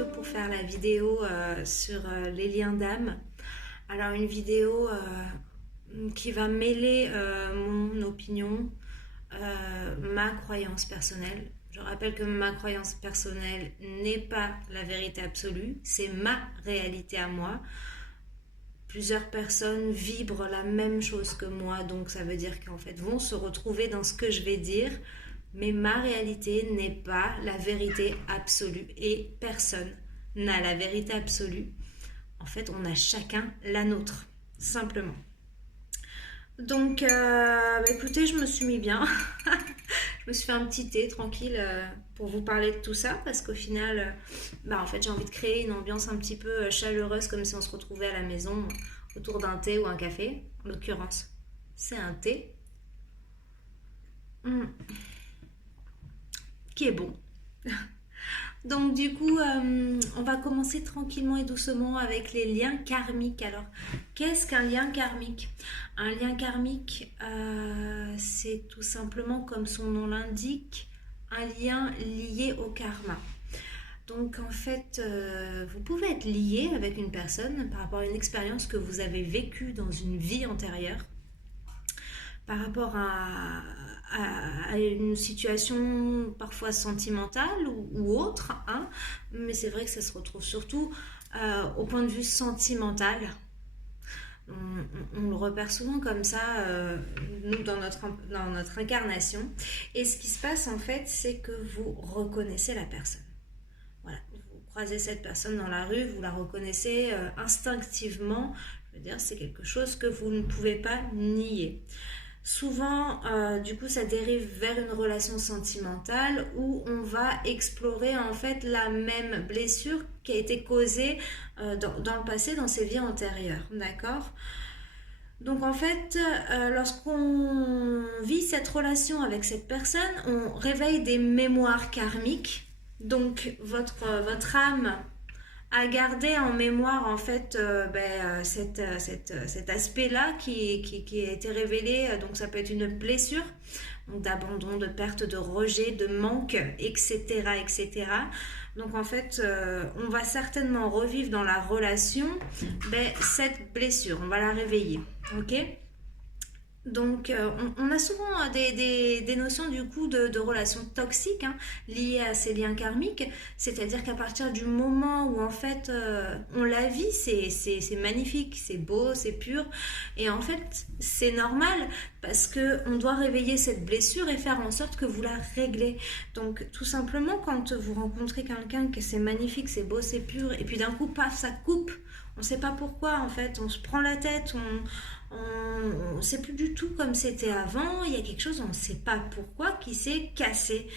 peu pour faire la vidéo sur les liens d'âme. Alors une vidéo qui va mêler mon opinion, ma croyance personnelle. Je rappelle que ma croyance personnelle n'est pas la vérité absolue, c'est ma réalité à moi. Plusieurs personnes vibrent la même chose que moi, donc ça veut dire qu'en fait vont se retrouver dans ce que je vais dire, mais ma réalité n'est pas la vérité absolue et personne n'a la vérité absolue. En fait, on a chacun la nôtre, simplement. Donc, écoutez, je me suis mis bien. Je me suis fait un petit thé tranquille pour vous parler de tout ça parce qu'au final, en fait, j'ai envie de créer une ambiance un petit peu chaleureuse comme si on se retrouvait à la maison autour d'un thé ou un café. En l'occurrence, c'est un thé qui est bon. Donc du coup, on va commencer tranquillement et doucement avec les liens karmiques. Alors, qu'est-ce qu'un lien karmique? Un lien karmique, c'est tout simplement, comme son nom l'indique, un lien lié au karma. Donc en fait, vous pouvez être lié avec une personne par rapport à une expérience que vous avez vécue dans une vie antérieure, par rapport à une situation parfois sentimentale ou autre, hein, mais c'est vrai que ça se retrouve surtout au point de vue sentimental. On le repère souvent comme ça, nous, dans notre incarnation. Et ce qui se passe, en fait, c'est que vous reconnaissez la personne. Voilà, vous croisez cette personne dans la rue, vous la reconnaissez instinctivement. Je veux dire, c'est quelque chose que vous ne pouvez pas nier. Souvent, du coup, ça dérive vers une relation sentimentale où on va explorer en fait la même blessure qui a été causée dans le passé, dans ses vies antérieures, d'accord? Donc en fait, lorsqu'on vit cette relation avec cette personne, on réveille des mémoires karmiques. Donc votre âme à garder en mémoire en fait cet aspect-là qui a été révélé. Donc ça peut être une blessure, donc d'abandon, de perte, de rejet, de manque, etc. etc. Donc en fait, on va certainement revivre dans la relation cette blessure, on va la réveiller. Ok? Donc, on a souvent des notions du coup de relations toxiques, hein, liées à ces liens karmiques. C'est-à-dire qu'à partir du moment où en fait on la vit, c'est magnifique, c'est beau, c'est pur. Et en fait, c'est normal parce qu'on doit réveiller cette blessure et faire en sorte que vous la réglez. Donc, tout simplement, quand vous rencontrez quelqu'un que c'est magnifique, c'est beau, c'est pur, et puis d'un coup, paf, ça coupe. On ne sait pas pourquoi en fait, on se prend la tête, on ne sait plus du tout comme c'était avant, il y a quelque chose, on ne sait pas pourquoi, qui s'est cassé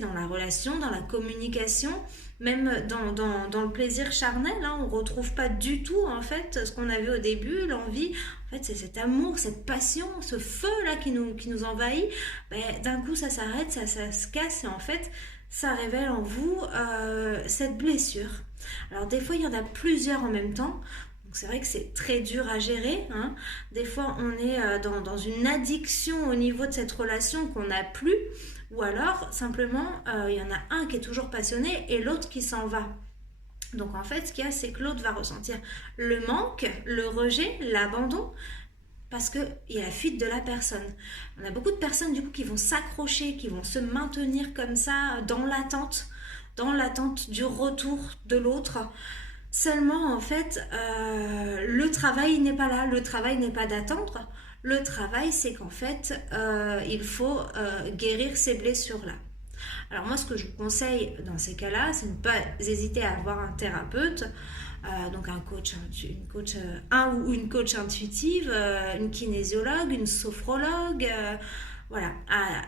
dans la relation, dans la communication, même dans le plaisir charnel, hein, on ne retrouve pas du tout en fait ce qu'on avait au début, l'envie, en fait c'est cet amour, cette passion, ce feu là qui nous envahit, d'un coup ça s'arrête, ça se casse et en fait ça révèle en vous cette blessure. Alors des fois il y en a plusieurs en même temps. Donc c'est vrai que c'est très dur à gérer, hein. Des fois on est dans une addiction au niveau de cette relation qu'on n'a plus, ou alors simplement il y en a un qui est toujours passionné et l'autre qui s'en va. Donc en fait ce qu'il y a, c'est que l'autre va ressentir le manque, le rejet, l'abandon, parce qu'il y a la fuite de la personne. On a beaucoup de personnes du coup qui vont s'accrocher, qui vont se maintenir comme ça dans l'attente du retour de l'autre. Seulement en fait, le travail n'est pas là, le travail n'est pas d'attendre. Le travail, c'est qu'en fait, il faut guérir ces blessures-là. Alors moi, ce que je vous conseille dans ces cas-là, c'est de ne pas hésiter à avoir un thérapeute, donc un ou une coach intuitive, une kinésiologue, une sophrologue, voilà.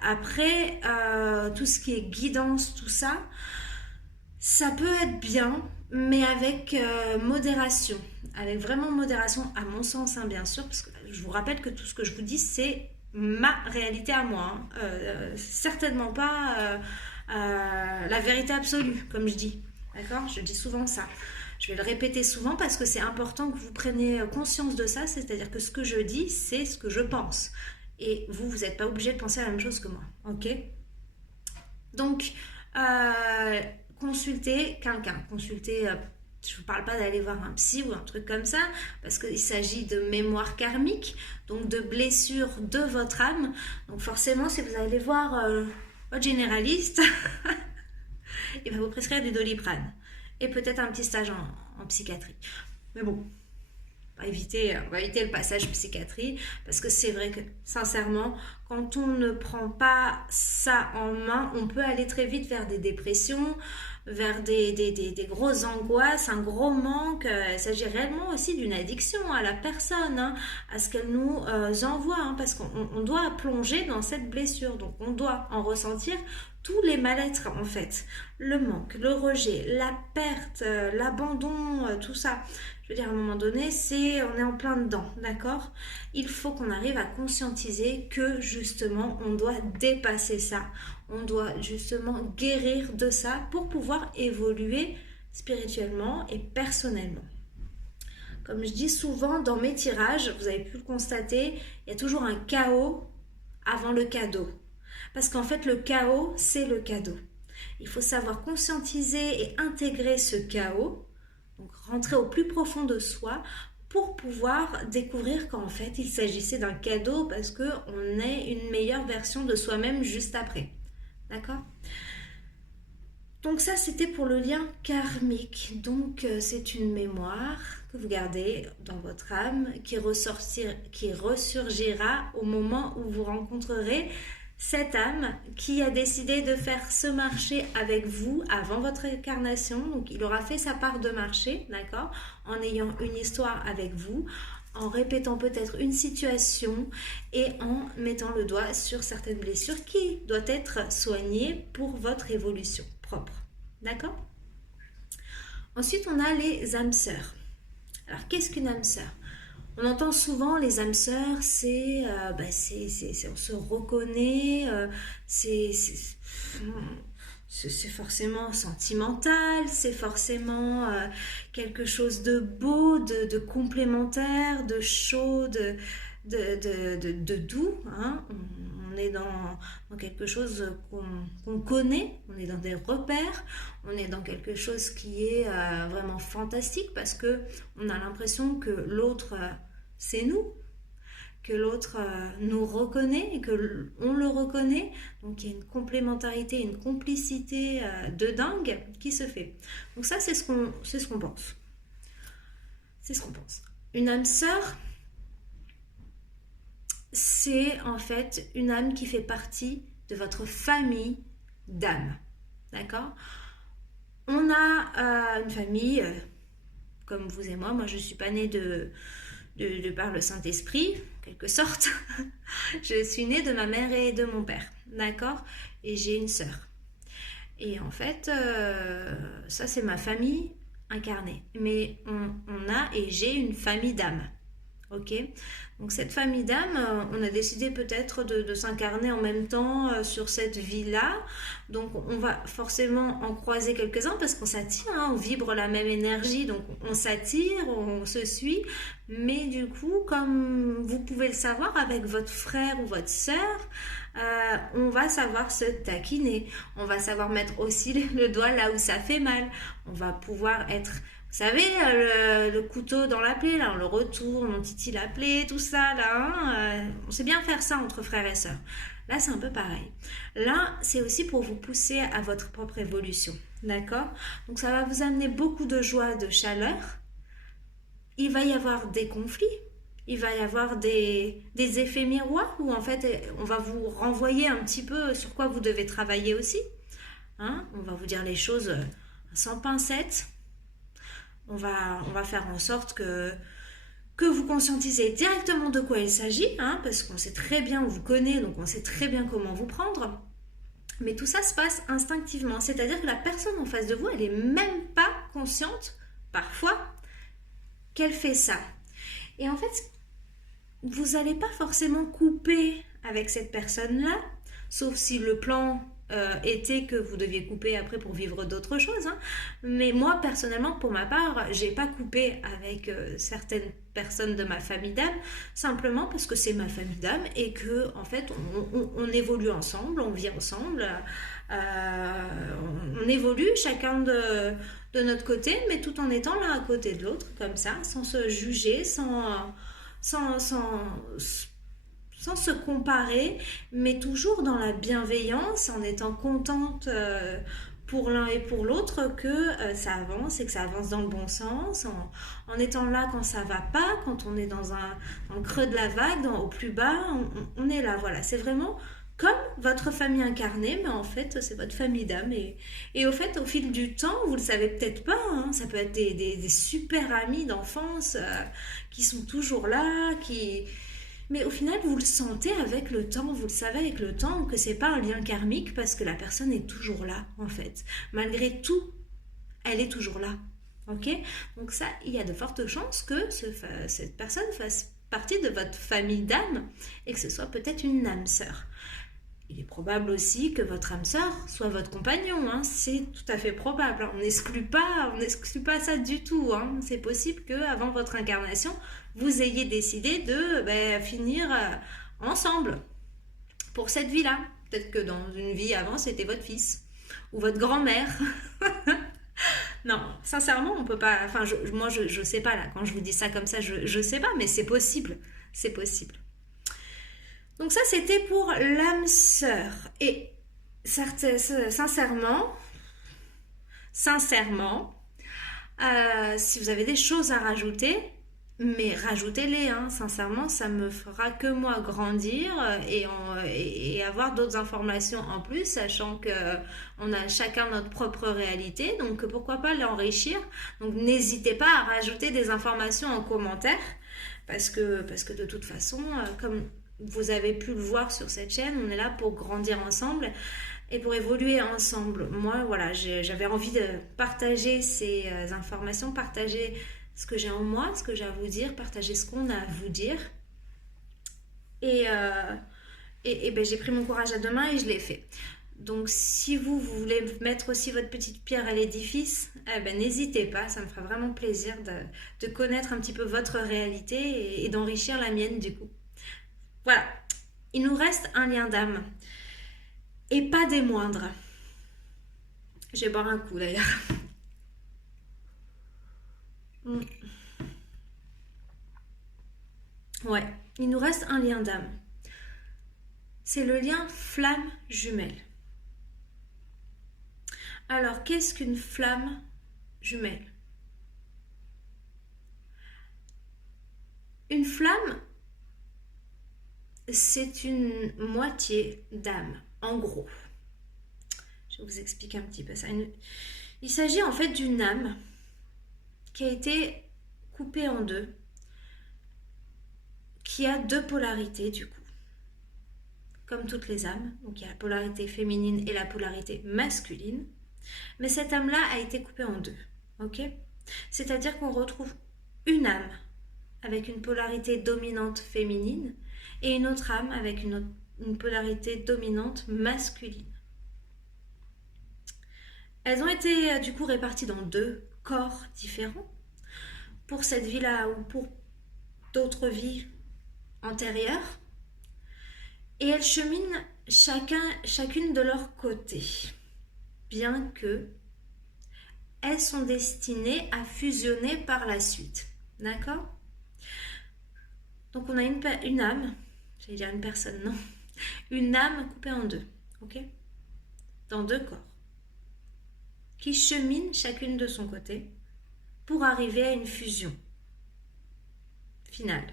Après, tout ce qui est guidance, tout ça, ça peut être bien, mais avec modération, avec vraiment modération, à mon sens, hein, bien sûr, parce que je vous rappelle que tout ce que je vous dis, c'est ma réalité à moi, hein. Certainement pas la vérité absolue, comme je dis. D'accord? Je dis souvent ça. Je vais le répéter souvent parce que c'est important que vous preniez conscience de ça, c'est-à-dire que ce que je dis, c'est ce que je pense. Et vous n'êtes pas obligé de penser à la même chose que moi. Ok? Donc, consulter quelqu'un. Je ne vous parle pas d'aller voir un psy ou un truc comme ça, parce qu'il s'agit de mémoire karmique, donc de blessures de votre âme. Donc forcément, si vous allez voir votre généraliste, il va vous prescrire du Doliprane et peut-être un petit stage en psychiatrie. Mais bon, on va éviter le passage psychiatrie, parce que c'est vrai que sincèrement, quand on ne prend pas ça en main, on peut aller très vite vers des dépressions, vers des grosses angoisses, un gros manque. Il s'agit réellement aussi d'une addiction à la personne, hein, à ce qu'elle nous envoie, hein, parce qu'on doit plonger dans cette blessure, donc on doit en ressentir tous les mal-être en fait, le manque, le rejet, la perte, l'abandon, tout ça. Je veux dire, à un moment donné, on est en plein dedans, d'accord? Il faut qu'on arrive à conscientiser que justement, on doit dépasser ça. On doit justement guérir de ça pour pouvoir évoluer spirituellement et personnellement. Comme je dis souvent dans mes tirages, vous avez pu le constater, il y a toujours un chaos avant le cadeau. Parce qu'en fait, le chaos, c'est le cadeau. Il faut savoir conscientiser et intégrer ce chaos, donc rentrer au plus profond de soi pour pouvoir découvrir qu'en fait, il s'agissait d'un cadeau parce qu'on est une meilleure version de soi-même juste après. D'accord ? Donc ça, c'était pour le lien karmique. Donc c'est une mémoire que vous gardez dans votre âme qui ressurgira au moment où vous rencontrerez cette âme qui a décidé de faire ce marché avec vous avant votre incarnation. Donc il aura fait sa part de marché, d'accord, en ayant une histoire avec vous, en répétant peut-être une situation et en mettant le doigt sur certaines blessures qui doivent être soignées pour votre évolution propre. D'accord ? Ensuite, on a les âmes sœurs. Alors, qu'est-ce qu'une âme sœur ? On entend souvent les âmes sœurs, on se reconnaît, c'est forcément sentimental, c'est forcément quelque chose de beau, de complémentaire, de chaud, de doux. Hein. On est dans quelque chose qu'on connaît, on est dans des repères, on est dans quelque chose qui est vraiment fantastique parce qu'on a l'impression que l'autre, c'est nous, que l'autre nous reconnaît et que on le reconnaît. Donc il y a une complémentarité, une complicité de dingue qui se fait. Donc ça, c'est ce qu'on pense. C'est ce qu'on pense. Une âme sœur, c'est en fait une âme qui fait partie de votre famille d'âmes. D'accord ? On a une famille comme vous et moi. Moi, je ne suis pas née de par le Saint-Esprit, en quelque sorte. Je suis née de ma mère et de mon père. D'accord ? Et j'ai une sœur. Et en fait, ça, c'est ma famille incarnée. Mais on a et j'ai une famille d'âmes. Ok, donc cette famille d'âmes, on a décidé peut-être de s'incarner en même temps sur cette vie-là. Donc on va forcément en croiser quelques-uns parce qu'on s'attire, hein, on vibre la même énergie, donc on s'attire, on se suit. Mais du coup, comme vous pouvez le savoir, avec votre frère ou votre sœur, on va savoir se taquiner. On va savoir mettre aussi le doigt là où ça fait mal. On va pouvoir être... Vous savez, le couteau dans la plaie, là, on le retourne, on titille la plaie, tout ça, là, hein, on sait bien faire ça entre frères et sœurs. Là, c'est un peu pareil. Là, c'est aussi pour vous pousser à votre propre évolution, d'accord ? Donc, ça va vous amener beaucoup de joie, de chaleur. Il va y avoir des conflits, il va y avoir des effets miroirs où, en fait, on va vous renvoyer un petit peu sur quoi vous devez travailler aussi. Hein ? On va vous dire les choses sans pincettes. On va faire en sorte que vous conscientisez directement de quoi il s'agit, hein, parce qu'on sait très bien, on vous connaît, donc on sait très bien comment vous prendre. Mais tout ça se passe instinctivement, c'est-à-dire que la personne en face de vous, elle n'est même pas consciente, parfois, qu'elle fait ça. Et en fait, vous n'allez pas forcément couper avec cette personne-là, sauf si le plan... était que vous deviez couper après pour vivre d'autres choses, hein. Mais moi personnellement, pour ma part, j'ai pas coupé avec certaines personne de ma famille d'âme, simplement parce que c'est ma famille d'âme et que en fait on évolue ensemble, on vit ensemble, on évolue chacun de notre côté, mais tout en étant l'un à côté de l'autre, comme ça, sans se juger, sans, sans, sans se comparer, mais toujours dans la bienveillance, en étant contente pour l'un et pour l'autre que ça avance et que ça avance dans le bon sens, en étant là quand ça va pas, quand on est dans le creux de la vague, au plus bas, on est là, voilà, c'est vraiment comme votre famille incarnée, mais en fait c'est votre famille d'âme et au fait au fil du temps, vous le savez peut-être pas, hein, ça peut être des super amis d'enfance qui sont toujours là, mais au final, vous le sentez avec le temps, vous le savez avec le temps que c'est pas un lien karmique parce que la personne est toujours là, en fait. Malgré tout, elle est toujours là. Ok? Donc ça, il y a de fortes chances que cette personne fasse partie de votre famille d'âme et que ce soit peut-être une âme sœur. Il est probable aussi que votre âme sœur soit votre compagnon, hein. C'est tout à fait probable. On n'exclut pas ça du tout, hein. C'est possible qu'avant votre incarnation, vous ayez décidé de finir ensemble pour cette vie-là. Peut-être que dans une vie avant, c'était votre fils ou votre grand-mère. Non, sincèrement, on peut pas. Enfin, moi, je sais pas là. Quand je vous dis ça comme ça, je sais pas, mais c'est possible. C'est possible. Donc ça, c'était pour l'âme sœur. Et sincèrement, si vous avez des choses à rajouter, mais rajoutez-les, hein. Sincèrement, ça me fera que moi grandir et avoir d'autres informations en plus, sachant que on a chacun notre propre réalité, donc pourquoi pas l'enrichir. Donc n'hésitez pas à rajouter des informations en commentaire, parce que de toute façon, comme vous avez pu le voir sur cette chaîne, on est là pour grandir ensemble et pour évoluer ensemble. Moi, voilà, j'avais envie de partager ces informations, partager ce que j'ai en moi, ce que j'ai à vous dire, partager ce qu'on a à vous dire. Et j'ai pris mon courage à deux mains et je l'ai fait. Donc si vous voulez mettre aussi votre petite pierre à l'édifice, n'hésitez pas, ça me fera vraiment plaisir de connaître un petit peu votre réalité et d'enrichir la mienne du coup. Voilà, il nous reste un lien d'âme. Et pas des moindres. Je vais boire un coup d'ailleurs. Ouais, il nous reste un lien d'âme. C'est le lien flamme jumelle. Alors, qu'est-ce qu'une flamme jumelle? Une flamme, c'est une moitié d'âme, en gros. Je vais vous expliquer un petit peu ça. Il s'agit en fait d'une âme qui a été coupée en deux, qui a deux polarités du coup. Comme toutes les âmes, donc il y a la polarité féminine et la polarité masculine. Mais cette âme-là a été coupée en deux, ok? C'est-à-dire qu'on retrouve une âme avec une polarité dominante féminine et une autre âme avec une polarité dominante masculine. Elles ont été du coup réparties dans deux corps différents pour cette vie-là ou pour d'autres vies antérieures. Et elles cheminent chacune de leur côté, bien que elles sont destinées à fusionner par la suite. D'accord? Donc on a une âme, j'allais dire une personne, non, une âme coupée en deux, ok? Dans deux corps, qui cheminent chacune de son côté pour arriver à une fusion finale.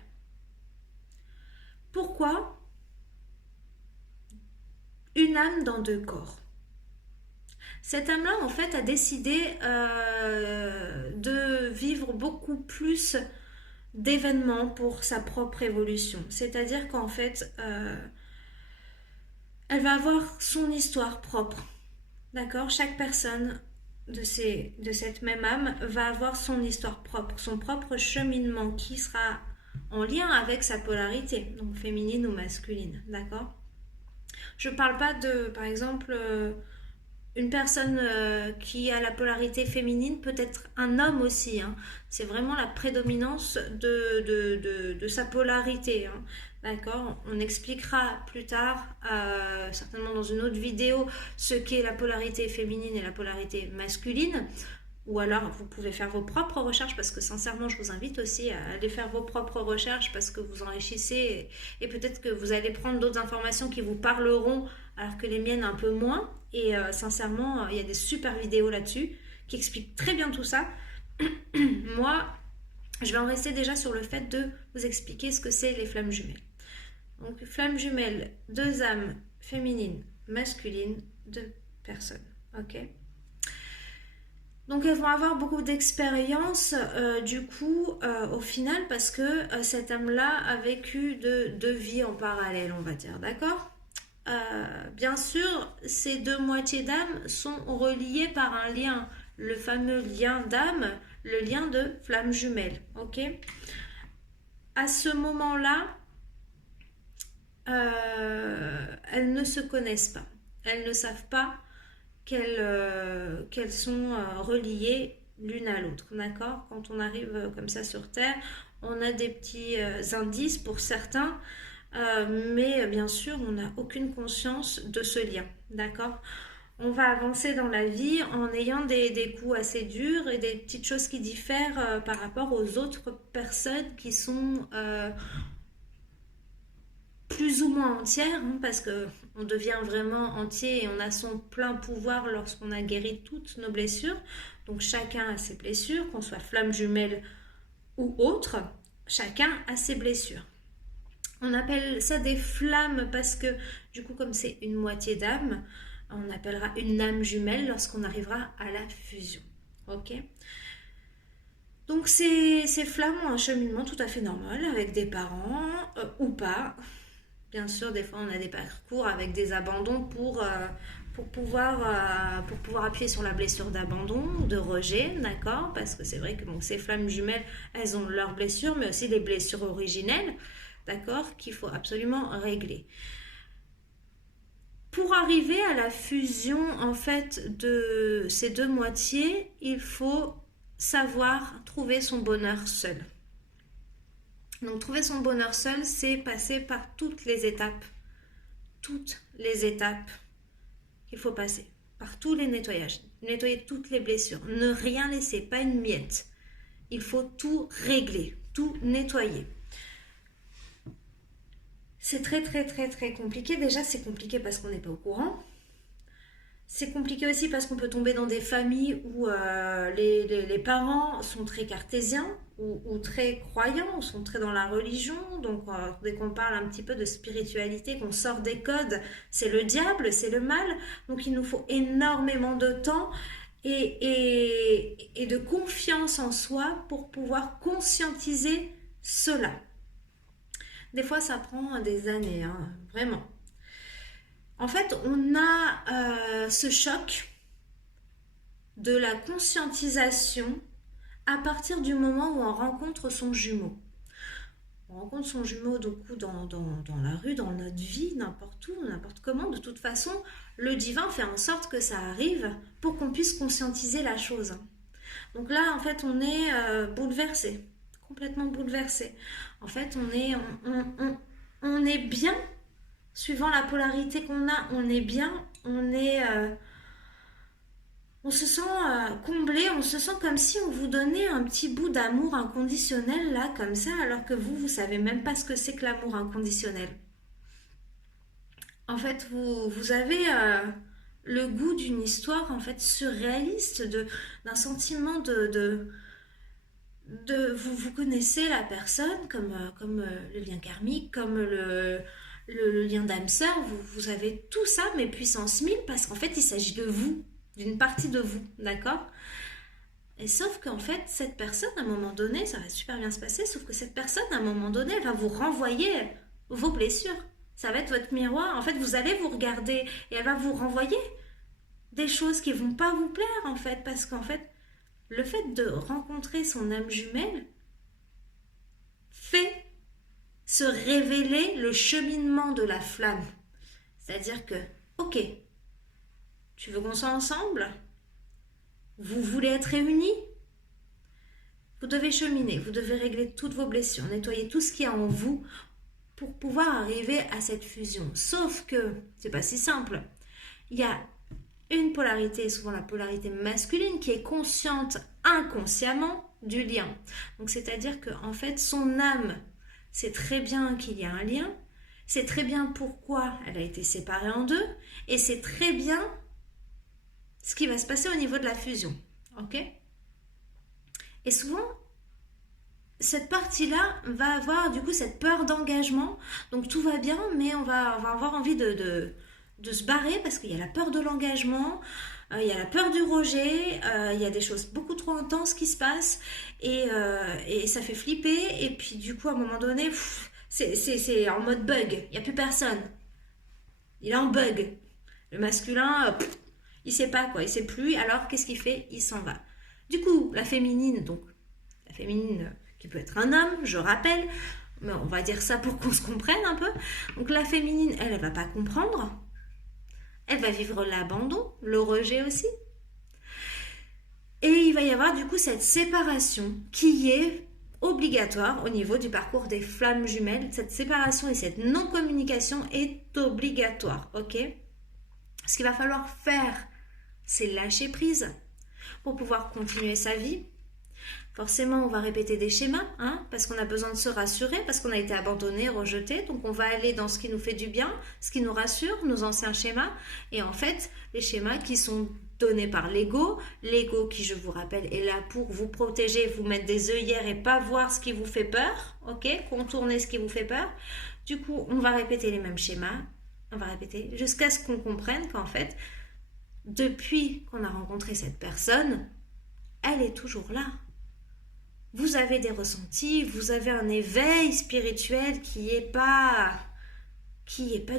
Pourquoi une âme dans deux corps? Cette âme-là, en fait, a décidé de vivre beaucoup plus d'événements pour sa propre évolution. C'est-à-dire qu'en fait, elle va avoir son histoire propre. D'accord? Chaque personne de cette même âme va avoir son histoire propre, son propre cheminement qui sera en lien avec sa polarité, donc féminine ou masculine. D'accord? Je parle pas de, par exemple, une personne qui a la polarité féminine peut être un homme aussi, hein. C'est vraiment la prédominance de sa polarité, hein. D'accord? On expliquera plus tard, certainement dans une autre vidéo, ce qu'est la polarité féminine et la polarité masculine. Ou alors vous pouvez faire vos propres recherches parce que sincèrement je vous invite aussi à aller faire vos propres recherches parce que vous enrichissez et peut-être que vous allez prendre d'autres informations qui vous parleront alors que les miennes un peu moins. Et sincèrement, il y a des super vidéos là-dessus qui expliquent très bien tout ça. Moi, je vais en rester déjà sur le fait de vous expliquer ce que c'est les flammes jumelles. Donc, flammes jumelles, deux âmes féminines, masculines, deux personnes. Ok? Donc elles vont avoir beaucoup d'expérience du coup au final parce que cette âme-là a vécu deux vies en parallèle, on va dire, d'accord. Bien sûr, ces deux moitiés d'âme sont reliées par un lien, le fameux lien d'âme, le lien de flamme jumelle, ok. À ce moment-là, elles ne se connaissent pas, elles ne savent pas qu'elles sont reliées l'une à l'autre, d'accord. Quand on arrive comme ça sur Terre, on a des petits indices pour certains, mais bien sûr, on n'a aucune conscience de ce lien, d'accord. On va avancer dans la vie en ayant des coups assez durs et des petites choses qui diffèrent par rapport aux autres personnes qui sont plus ou moins entière, hein, parce que on devient vraiment entier et on a son plein pouvoir lorsqu'on a guéri toutes nos blessures. Donc chacun a ses blessures, qu'on soit flamme jumelle ou autre, chacun a ses blessures. On appelle ça des flammes parce que du coup comme c'est une moitié d'âme, on appellera une âme jumelle lorsqu'on arrivera à la fusion. Ok. Donc ces flammes ont un cheminement tout à fait normal avec des parents ou pas. Bien sûr, des fois, on a des parcours avec des abandons pour pouvoir appuyer sur la blessure d'abandon, de rejet, d'accord. Parce que c'est vrai que bon, ces flammes jumelles, elles ont leurs blessures, mais aussi des blessures originelles, d'accord, qu'il faut absolument régler. Pour arriver à la fusion, en fait, de ces deux moitiés, il faut savoir trouver son bonheur seul. Donc trouver son bonheur seul, c'est passer par toutes les étapes qu'il faut passer, par tous les nettoyages, nettoyer toutes les blessures, ne rien laisser, pas une miette. Il faut tout régler, tout nettoyer. C'est très très très très compliqué. Déjà c'est compliqué parce qu'on n'est pas au courant. C'est compliqué aussi parce qu'on peut tomber dans des familles où les parents sont très cartésiens ou très croyants, ou sont très dans la religion. Donc dès qu'on parle un petit peu de spiritualité, qu'on sort des codes, c'est le diable, c'est le mal. Donc il nous faut énormément de temps et de confiance en soi pour pouvoir conscientiser cela. Des fois ça prend des années, hein, vraiment. En fait, on a ce choc de la conscientisation à partir du moment où on rencontre son jumeau. On rencontre son jumeau du coup dans la rue, dans notre vie, n'importe où, n'importe comment. De toute façon, le divin fait en sorte que ça arrive pour qu'on puisse conscientiser la chose. Donc là, en fait, on est bouleversé, complètement bouleversé. En fait, on est bien. Suivant la polarité qu'on a, on est bien, on se sent comblé, on se sent comme si on vous donnait un petit bout d'amour inconditionnel là, comme ça, alors que vous savez même pas ce que c'est que l'amour inconditionnel. En fait, vous avez le goût d'une histoire en fait surréaliste, d'un sentiment vous connaissez la personne comme le lien karmique, comme le lien d'âme sœur, vous avez tout ça, mais puissance 1000, parce qu'en fait, il s'agit de vous, d'une partie de vous, d'accord. Et sauf qu'en fait, cette personne, à un moment donné, ça va super bien se passer, sauf que cette personne, à un moment donné, elle va vous renvoyer vos blessures. Ça va être votre miroir. En fait, vous allez vous regarder et elle va vous renvoyer des choses qui vont pas vous plaire, en fait, parce qu'en fait, le fait de rencontrer son âme jumelle fait se révéler le cheminement de la flamme. C'est-à-dire que, ok, Tu veux qu'on soit ensemble? Vous voulez être réunis? Vous devez cheminer, vous devez régler toutes vos blessures, nettoyer tout ce qu'il y a en vous pour pouvoir arriver à cette fusion. Sauf que c'est pas si simple. Il y a une polarité, souvent la polarité masculine, qui est consciente inconsciemment du lien. Donc c'est-à-dire que en fait son âme sait très bien qu'il y a un lien, sait très bien pourquoi elle a été séparée en deux, et sait très bien ce qui va se passer au niveau de la fusion. Ok? Et souvent, cette partie-là va avoir du coup cette peur d'engagement. Donc tout va bien, mais on va avoir envie de se barrer parce qu'il y a la peur de l'engagement, il y a la peur du rejet, il y a des choses beaucoup trop intenses qui se passent et ça fait flipper. Et puis du coup, à un moment donné, c'est en mode bug. Il n'y a plus personne. Il est en bug. Le masculin, il sait pas quoi, il sait plus. Alors qu'est-ce qu'il fait? Il s'en va. Du coup, la féminine, qui peut être un homme, je rappelle, mais on va dire ça pour qu'on se comprenne un peu. Donc la féminine, elle va pas comprendre. Elle va vivre l'abandon, le rejet aussi. Et il va y avoir du coup cette séparation qui est obligatoire au niveau du parcours des flammes jumelles. Cette séparation et cette non-communication est obligatoire, ok? Ce qu'il va falloir faire, c'est lâcher prise pour pouvoir continuer sa vie. Forcément, on va répéter des schémas, parce qu'on a besoin de se rassurer, parce qu'on a été abandonné, rejeté. Donc, on va aller dans ce qui nous fait du bien, ce qui nous rassure, nos anciens schémas. Et en fait, les schémas qui sont donnés par l'ego qui, je vous rappelle, est là pour vous protéger, vous mettre des œillères et pas voir ce qui vous fait peur, ok? Contourner ce qui vous fait peur. Du coup, on va répéter les mêmes schémas, on va répéter jusqu'à ce qu'on comprenne qu'en fait, depuis qu'on a rencontré cette personne, elle est toujours là. Vous avez des ressentis, vous avez un éveil spirituel qui est pas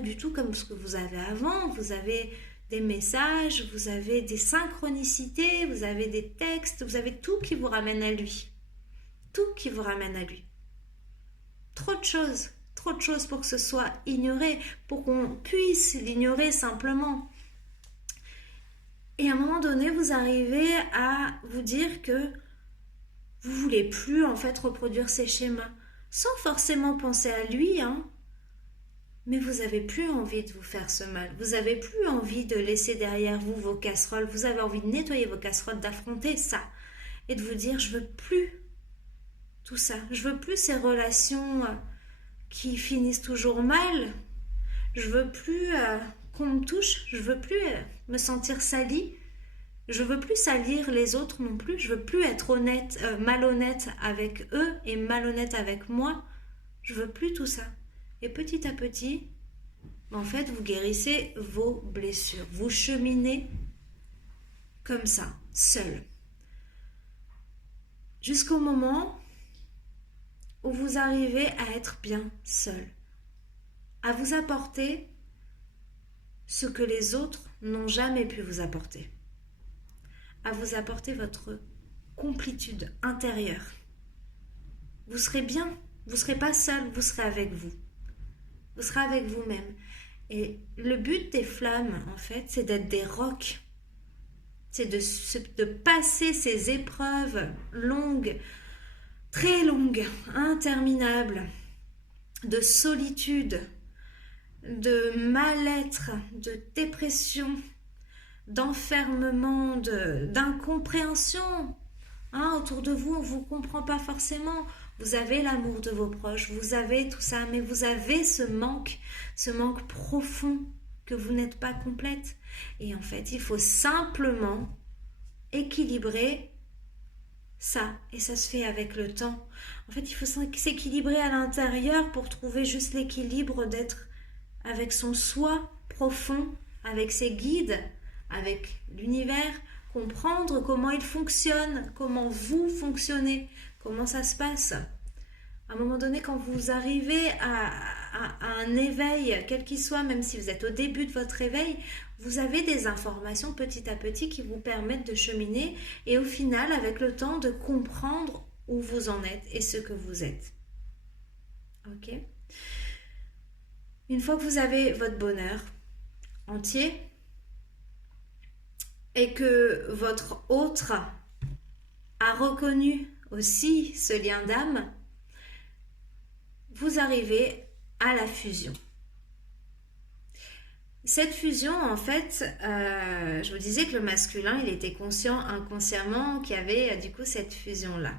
du tout comme ce que vous avez avant. Vous avez des messages, vous avez des synchronicités, vous avez des textes, vous avez tout qui vous ramène à lui. Tout qui vous ramène à lui. Trop de choses pour que ce soit ignoré, pour qu'on puisse l'ignorer simplement. Et à un moment donné, vous arrivez à vous dire que vous voulez plus en fait reproduire ces schémas, sans forcément penser à lui, mais vous avez plus envie de vous faire ce mal, vous avez plus envie de laisser derrière vous vos casseroles, vous avez envie de nettoyer vos casseroles, d'affronter ça, et de vous dire je veux plus tout ça, je veux plus ces relations qui finissent toujours mal, je veux plus qu'on me touche, je veux plus me sentir salie. Je veux plus salir les autres non plus, je veux plus être malhonnête avec eux et malhonnête avec moi. Je veux plus tout ça. Et petit à petit, en fait, vous guérissez vos blessures. Vous cheminez comme ça, seul. Jusqu'au moment où vous arrivez à être bien seul. À vous apporter ce que les autres n'ont jamais pu vous apporter. À vous apporter votre complétude intérieure. Vous serez bien, vous ne serez pas seul, vous serez avec vous. Vous serez avec vous-même. Et le but des flammes, en fait, c'est d'être des rocs. C'est de passer ces épreuves longues, très longues, interminables, de solitude, de mal-être, de dépression, d'enfermement, d'incompréhension. Autour de vous, on ne vous comprend pas forcément. Vous avez l'amour de vos proches, vous avez tout ça, mais vous avez ce manque profond que vous n'êtes pas complète. Et en fait, il faut simplement équilibrer ça. Et ça se fait avec le temps. En fait, il faut s'équilibrer à l'intérieur pour trouver juste l'équilibre d'être avec son soi profond, avec ses guides, avec l'univers, comprendre comment il fonctionne, comment vous fonctionnez, comment ça se passe. À un moment donné, quand vous arrivez à un éveil, quel qu'il soit, même si vous êtes au début de votre éveil, vous avez des informations petit à petit qui vous permettent de cheminer et au final, avec le temps, de comprendre où vous en êtes et ce que vous êtes. Ok ? Une fois que vous avez votre bonheur entier, et que votre autre a reconnu aussi ce lien d'âme, vous arrivez à la fusion. Cette fusion, en fait, je vous disais que le masculin, il était conscient inconsciemment qu'il y avait du coup cette fusion-là.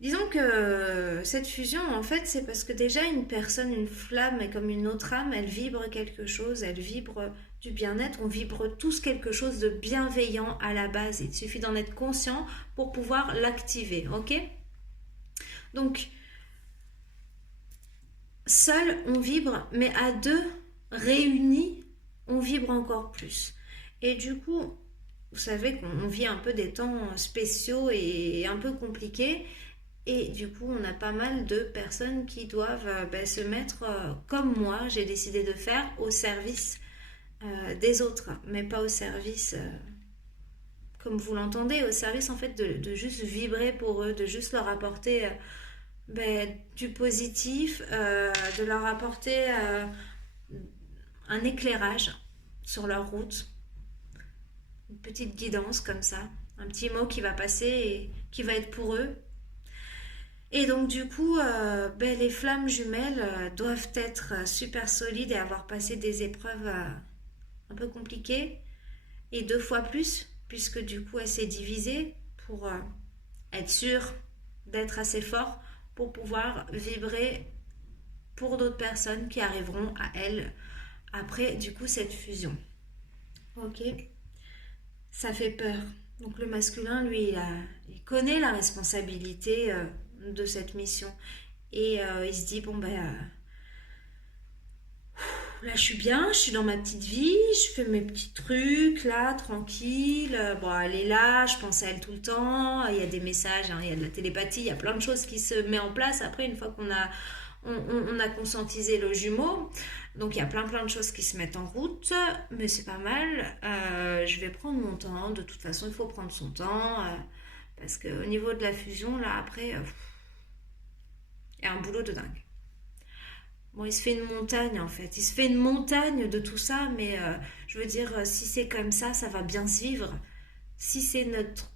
Disons que cette fusion, en fait, c'est parce que déjà une personne, une flamme, est comme une autre âme, elle vibre quelque chose, elle vibre du bien-être, on vibre tous quelque chose de bienveillant à la base. Il suffit d'en être conscient pour pouvoir l'activer, ok? Donc, seul, on vibre, mais à deux, réunis, on vibre encore plus. Et du coup, vous savez qu'on vit un peu des temps spéciaux et un peu compliqués. Et du coup, on a pas mal de personnes qui doivent se mettre, comme moi, j'ai décidé de faire, au service des autres, mais pas au service, comme vous l'entendez, au service en fait de juste vibrer pour eux, de juste leur apporter du positif, de leur apporter un éclairage sur leur route, une petite guidance comme ça, un petit mot qui va passer et qui va être pour eux. Et donc du coup, les flammes jumelles doivent être super solides et avoir passé des épreuves un peu compliquées, et 2 fois plus, puisque du coup elle s'est divisée pour être sûre d'être assez fort pour pouvoir vibrer pour d'autres personnes qui arriveront à elles après du coup cette fusion. Ok, ça fait peur. Donc le masculin, lui, il connaît la responsabilité de cette mission. Et il se dit, là je suis bien, je suis dans ma petite vie, je fais mes petits trucs là, tranquille. Bon, elle est là, je pense à elle tout le temps. Il y a des messages, hein, il y a de la télépathie, il y a plein de choses qui se mettent en place après une fois on a conscientisé le jumeau. Donc il y a plein de choses qui se mettent en route, mais c'est pas mal. Je vais prendre mon temps, de toute façon il faut prendre son temps, parce qu'au niveau de la fusion, là après, il y a un boulot de dingue. Bon, il se fait une montagne en fait, il se fait une montagne de tout ça, mais je veux dire, si c'est comme ça va bien se vivre. Si c'est notre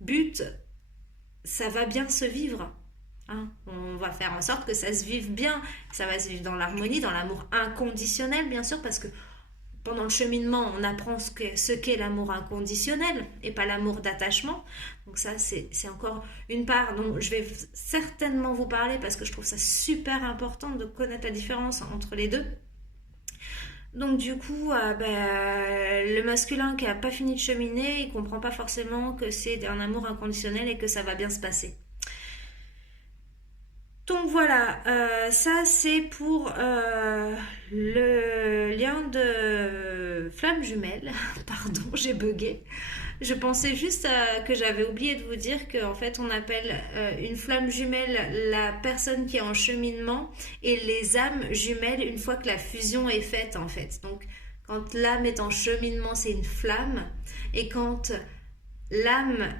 but, ça va bien se vivre. Hein, on va faire en sorte que ça se vive bien, ça va se vivre dans l'harmonie, dans l'amour inconditionnel, bien sûr, parce que pendant le cheminement, on apprend ce qu'est l'amour inconditionnel et pas l'amour d'attachement. Donc ça, c'est encore une part dont je vais certainement vous parler parce que je trouve ça super important de connaître la différence entre les deux. Donc du coup, le masculin qui n'a pas fini de cheminer, il comprend pas forcément que c'est un amour inconditionnel et que ça va bien se passer. Donc voilà, ça c'est pour le lien de flamme jumelle. Pardon, j'ai bugué. Je pensais juste que j'avais oublié de vous dire qu'en fait on appelle une flamme jumelle la personne qui est en cheminement et les âmes jumelles une fois que la fusion est faite en fait. Donc quand l'âme est en cheminement, c'est une flamme, et quand l'âme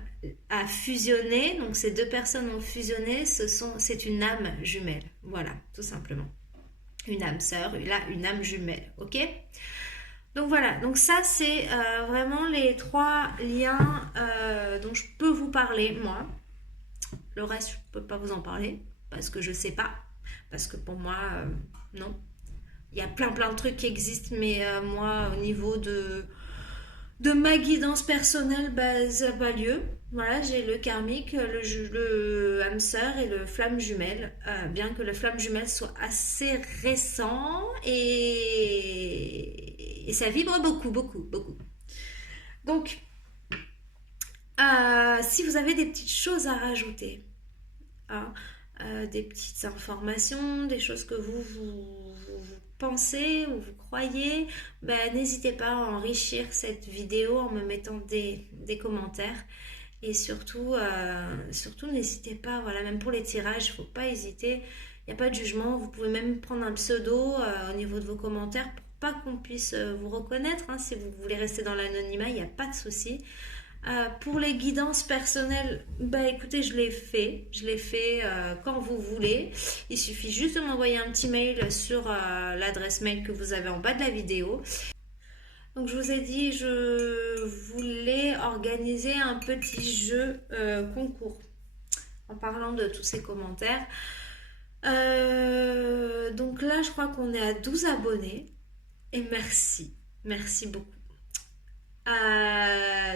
a fusionné, donc ces deux personnes ont fusionné, c'est une âme jumelle. Voilà, tout simplement. Une âme sœur, là, une âme jumelle, ok? Donc voilà, donc ça c'est vraiment les 3 liens dont je peux vous parler, moi. Le reste, je ne peux pas vous en parler, parce que je ne sais pas. Parce que pour moi, non. Il y a plein de trucs qui existent, mais moi, au niveau de ma guidance personnelle, ça n'a pas lieu. Voilà, j'ai le karmique, le âme sœur et le flamme jumelle. Bien que le flamme jumelle soit assez récent et ça vibre beaucoup. Donc, si vous avez des petites choses à rajouter, hein, des petites informations, des choses que vous pensez ou vous croyez, n'hésitez pas à enrichir cette vidéo en me mettant des commentaires. Et surtout n'hésitez pas, voilà, même pour les tirages, il ne faut pas hésiter, il n'y a pas de jugement, vous pouvez même prendre un pseudo au niveau de vos commentaires pour pas qu'on puisse vous reconnaître, hein. Si vous voulez rester dans l'anonymat, il n'y a pas de souci. Pour les guidances personnelles, écoutez, je l'ai fait quand vous voulez. Il suffit juste de m'envoyer un petit mail sur l'adresse mail que vous avez en bas de la vidéo. Donc je vous ai dit, je voulais organiser un petit jeu concours en parlant de tous ces commentaires. Donc là, je crois qu'on est à 12 abonnés. Et merci, merci beaucoup.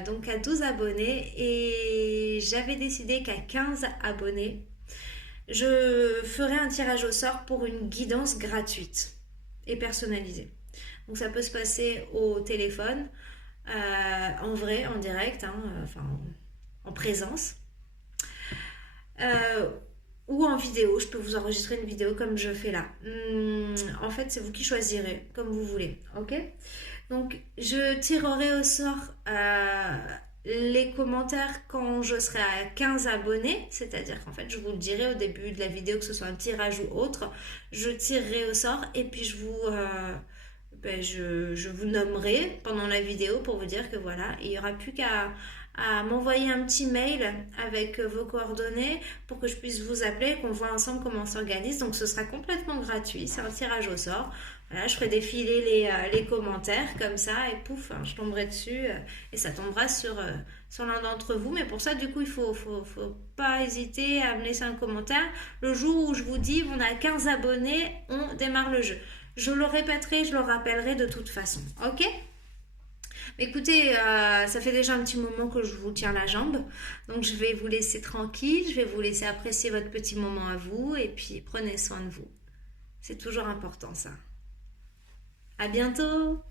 Donc à 12 abonnés et j'avais décidé qu'à 15 abonnés, je ferai un tirage au sort pour une guidance gratuite et personnalisée. Donc ça peut se passer au téléphone, en vrai, en direct, hein, enfin en présence, euh, ou en vidéo. Je peux vous enregistrer une vidéo comme je fais là. En fait, c'est vous qui choisirez, comme vous voulez. Ok? Donc, je tirerai au sort les commentaires quand je serai à 15 abonnés. C'est-à-dire qu'en fait, je vous le dirai au début de la vidéo, que ce soit un tirage ou autre. Je tirerai au sort et puis je vous nommerai pendant la vidéo pour vous dire que voilà, il n'y aura plus qu'à m'envoyer un petit mail avec vos coordonnées pour que je puisse vous appeler et qu'on voit ensemble comment on s'organise. Donc ce sera complètement gratuit, c'est un tirage au sort. Voilà, je ferai défiler les commentaires comme ça et pouf, hein, je tomberai dessus et ça tombera sur l'un d'entre vous. Mais pour ça, du coup, il faut pas hésiter à me laisser un commentaire. Le jour où je vous dis on a 15 abonnés, on démarre le jeu. Je le répéterai, je le rappellerai de toute façon. Ok? Écoutez, ça fait déjà un petit moment que je vous tiens la jambe, donc je vais vous laisser tranquille, je vais vous laisser apprécier votre petit moment à vous, et puis prenez soin de vous. C'est toujours important ça. À bientôt!